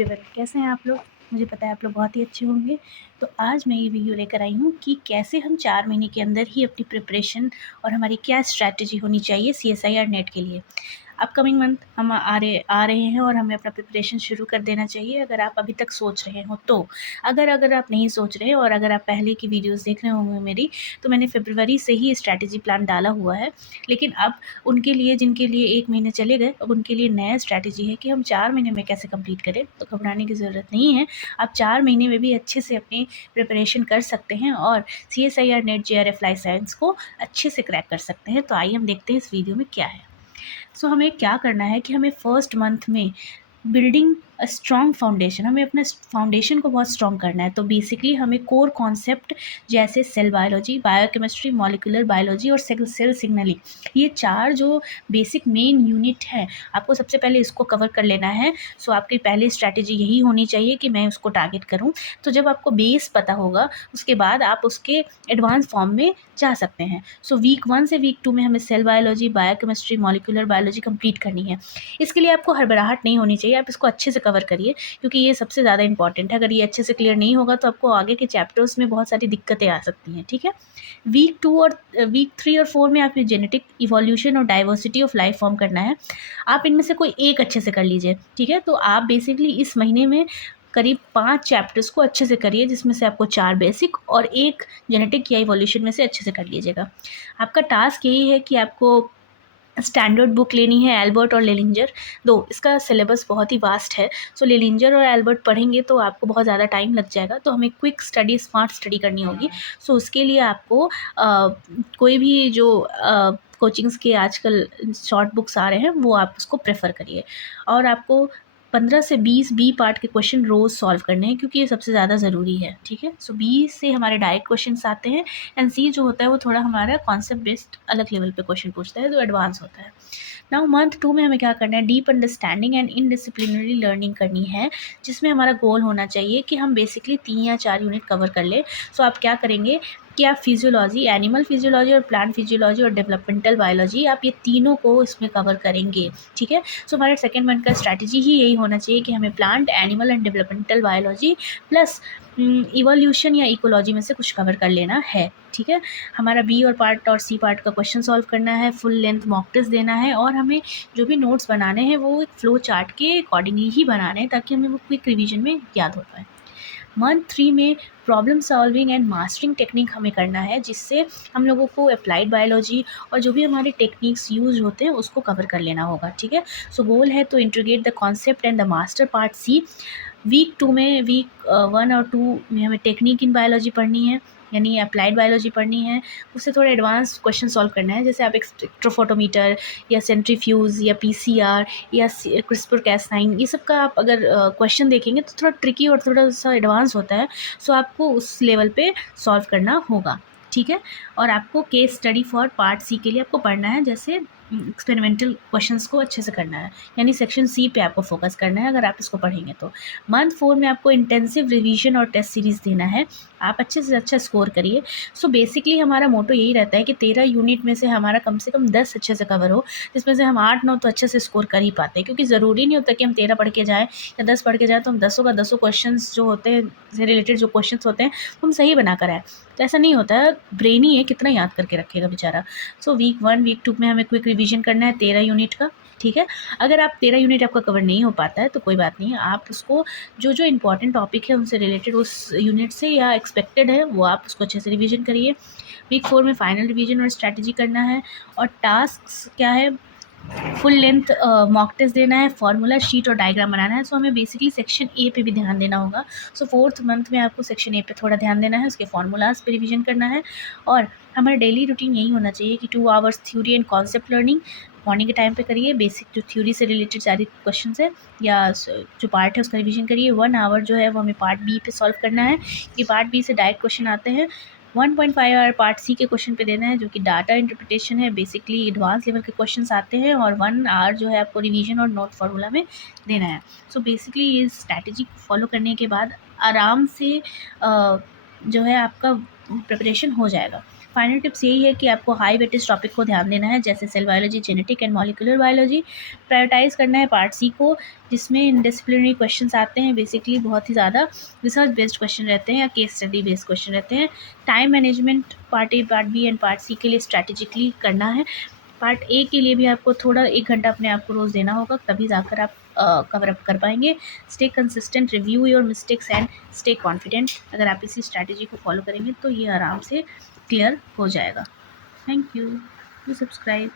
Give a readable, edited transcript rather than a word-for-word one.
Everyone, कैसे हैं आप लोग। मुझे पता है आप लोग बहुत ही अच्छे होंगे। तो आज मैं ये वीडियो लेकर आई हूँ कि कैसे हम 4 महीने के अंदर ही अपनी प्रिपरेशन और हमारी क्या स्ट्रैटेजी होनी चाहिए CSIR नेट के लिए। अपकमिंग मंथ हम आ रहे हैं और हमें अपना प्रिपरेशन शुरू कर देना चाहिए अगर आप अभी तक सोच रहे हो तो। अगर आप नहीं सोच रहे और अगर आप पहले की वीडियोस देख रहे होंगे मेरी, तो मैंने फरवरी से ही स्ट्रैटेजी प्लान डाला हुआ है। लेकिन अब उनके लिए जिनके लिए 1 महीने चले गए, अब उनके लिए नया स्ट्रैटेजी है कि हम 4 महीने में कैसे कंप्लीट करें। तो घबराने की ज़रूरत नहीं है, आप 4 महीने में भी अच्छे से अपनी प्रिपरेशन कर सकते हैं और CSIR net JRF life science को अच्छे से क्रैक कर सकते हैं। तो आइए हम देखते हैं इस वीडियो में क्या है। सो हमें क्या करना है कि हमें फर्स्ट मंथ में बिल्डिंग अ स्ट्रॉन्ग फाउंडेशन, हमें अपने फाउंडेशन को बहुत स्ट्रॉन्ग करना है। तो बेसिकली हमें कोर कॉन्सेप्ट जैसे cell biology, biochemistry, molecular biology और सेल सिग्नलिंग, ये 4 जो बेसिक मेन यूनिट हैं, आपको सबसे पहले इसको कवर कर लेना है। सो आपकी पहली स्ट्रैटेजी यही होनी चाहिए कि मैं उसको टारगेट करूं। तो जब आपको बेस पता होगा, उसके बाद आप उसके एडवांस फॉर्म में जा सकते हैं। सो वीक 1 से वीक 2 में हमें cell biology, biochemistry, molecular biology complete करनी है। इसके लिए आपको हड़बड़ाहट नहीं होनी चाहिए, आप इसको अच्छे से कवर करिए क्योंकि ये सबसे ज़्यादा इंपॉर्टेंट है। अगर ये अच्छे से क्लियर नहीं होगा तो आपको आगे के चैप्टर्स में बहुत सारी दिक्कतें आ सकती हैं, ठीक है। वीक 3 और 4 में आपकी जेनेटिक इवोल्यूशन और डाइवर्सिटी ऑफ लाइफ फॉर्म करना है। आप इनमें से कोई एक अच्छे से कर लीजिए, ठीक है। तो आप बेसिकली इस महीने में करीब 5 चैप्टर्स को अच्छे से करिए, जिसमें से आपको 4 बेसिक और 1 जेनेटिक या इवोल्यूशन में से अच्छे से कर लीजिएगा। आपका टास्क यही है कि आपको स्टैंडर्ड बुक लेनी है, एल्बर्ट और लेलिंजर। दो, इसका सिलेबस बहुत ही वास्ट है। सो लेलिंजर और एल्बर्ट पढ़ेंगे तो आपको बहुत ज़्यादा टाइम लग जाएगा, तो हमें क्विक स्टडी, स्मार्ट स्टडी करनी होगी। सो उसके लिए आपको कोई भी जो कोचिंग्स के आजकल शॉर्ट बुक्स आ रहे हैं वो आप उसको प्रेफर करिए। और आपको 15 से 20 बी पार्ट के क्वेश्चन रोज़ सॉल्व करने हैं क्योंकि ये सबसे ज़्यादा ज़रूरी है, ठीक है। सो बी से हमारे डायरेक्ट क्वेश्चंस आते हैं एंड सी जो होता है वो थोड़ा हमारा कॉन्सेप्ट बेस्ड अलग लेवल पे क्वेश्चन पूछता है, जो एडवांस होता है। नाउ मंथ 2 में हमें क्या करना है, डीप अंडरस्टैंडिंग एंड इनडिसिप्लिनरी लर्निंग करनी है, जिसमें हमारा गोल होना चाहिए कि हम बेसिकली 3 या 4 यूनिट कवर कर लें। सो आप क्या करेंगे कि आप फिजियोलॉजी, एनिमल फिजियोलॉजी और प्लांट फिजियोलॉजी और डेवलपमेंटल बायोलॉजी, आप ये तीनों को इसमें कवर करेंगे, ठीक है। सो हमारे सेकेंड मंथ का स्ट्रैटेजी ही यही होना चाहिए कि हमें plant, animal and developmental biology plus evolution या इकोलॉजी में से कुछ कवर कर लेना है, ठीक है। हमारा बी और पार्ट और सी पार्ट का क्वेश्चन सॉल्व करना है, फुल लेंथ मॉक टेस्ट देना है और हमें जो भी नोट्स बनाने हैं वो एक फ्लो चार्ट के अकॉर्डिंगली ही बनाने हैं ताकि हमें वो क्विक रिवीजन में याद हो पाए। मंथ 3 में problem solving and mastering technique हमें करना है, जिससे हम लोगों को अप्लाइड बायोलॉजी और जो भी हमारे टेक्निक्स यूज होते हैं उसको कवर कर लेना होगा, ठीक है। सो गोल है तो integrate the concept and the master part C. Week 2 में, वीक 1 और 2 में हमें टेक्निक इन बायोलॉजी पढ़नी है, यानी अप्लाइड बायोलॉजी पढ़नी है। उससे थोड़ा एडवांस क्वेश्चन सॉल्व करना है, जैसे आप एक स्पेक्ट्रोफोटोमीटर या सेंट्रीफ्यूज या PCR या CRISPR-Cas9, ये सब का आप अगर क्वेश्चन देखेंगे तो थोड़ा ट्रिकी और थोड़ा सा एडवांस होता है। सो आपको उस लेवल पे सॉल्व करना होगा, ठीक है। और आपको case study for part C के लिए आपको पढ़ना है, जैसे एक्सपेरिमेंटल क्वेश्चंस को अच्छे से करना है, यानी सेक्शन सी पे आपको फोकस करना है अगर आप इसको पढ़ेंगे तो। मंथ 4 में आपको इंटेंसिव रिवीजन और टेस्ट सीरीज़ देना है, आप अच्छे से अच्छा स्कोर करिए। सो बेसिकली हमारा मोटो यही रहता है कि 13 यूनिट में से हमारा कम से कम 10 अच्छे से कवर हो, जिसमें से हम 8-9 तो अच्छे से स्कोर कर ही पाते हैं, क्योंकि ज़रूरी नहीं होता कि हम 13 पढ़ के जाएँ या 10 पढ़ के जाएँ तो हम 10 का 10 क्वेश्चन जो होते हैं से रिलेटेड जो क्वेश्चन होते हैं तो हम सही बना कर आए। तो ऐसा नहीं होता है, ब्रेनी है, कितना याद करके रखेगा बेचारा। सो वीक 1, वीक 2 में हमें क्विक रिवीजन करना है 13 यूनिट का, ठीक है। अगर आप 13 यूनिट आपका कवर नहीं हो पाता है तो कोई बात नहीं है, आप उसको जो जो इंपॉर्टेंट टॉपिक है उनसे रिलेटेड उस यूनिट से या एक्सपेक्टेड है वो आप उसको अच्छे से रिवीजन करिए। वीक 4 में फाइनल रिवीजन और स्ट्रैटेजी करना है। और टास्क क्या है, फुल लेंथ मॉक टेस्ट देना है, फार्मूला शीट और डायग्राम बनाना है। सो हमें बेसिकली सेक्शन ए पे भी ध्यान देना होगा। सो 4th मंथ में आपको सेक्शन ए पे थोड़ा ध्यान देना है, उसके फार्मूलाज पे रिवीजन करना है। और हमारा डेली रूटीन यही होना चाहिए कि 2 hours theory and concept learning morning के टाइम पे करिए, बेसिक जो थ्योरी से रिलेटेड सारी क्वेश्चन है या जो पार्ट है उसका रिवीजन करिए। 1 आवर जो है वो हमें पार्ट बी पे सॉल्व करना है, कि पार्ट बी से डायरेक्ट क्वेश्चन आते हैं। 1.5 आवर पार्ट सी के क्वेश्चन पे देना है, जो कि डाटा इंटरप्रिटेशन है, बेसिकली एडवांस लेवल के क्वेश्चंस आते हैं। और 1 आवर जो है आपको रिवीजन और नोट फार्मूला में देना है। सो बेसिकली ये स्ट्रैटेजी फॉलो करने के बाद आराम से जो है आपका प्रिपरेशन हो जाएगा। फाइनल टिप्स यही है कि आपको हाई वेटेज टॉपिक को ध्यान देना है, जैसे cell biology, genetic and molecular biology. Prioritise करना है पार्ट सी को, जिसमें डिसिप्लिनरी क्वेश्चंस आते हैं, बेसिकली बहुत ही ज़्यादा रिसर्च बेस्ड क्वेश्चन रहते हैं या केस स्टडी बेस्ड क्वेश्चन रहते हैं। Time management part A, part B and part C के लिए स्ट्रैटेजिकली करना है। पार्ट ए के लिए भी आपको थोड़ा 1 घंटा अपने आप को रोज़ देना होगा, तभी जाकर आप कवर अप कर पाएंगे। Stay consistent, review your mistakes and stay confident. अगर आप इसी स्ट्रैटेजी को फॉलो करेंगे तो ये आराम से क्लियर हो जाएगा। Thank you. सब्सक्राइब।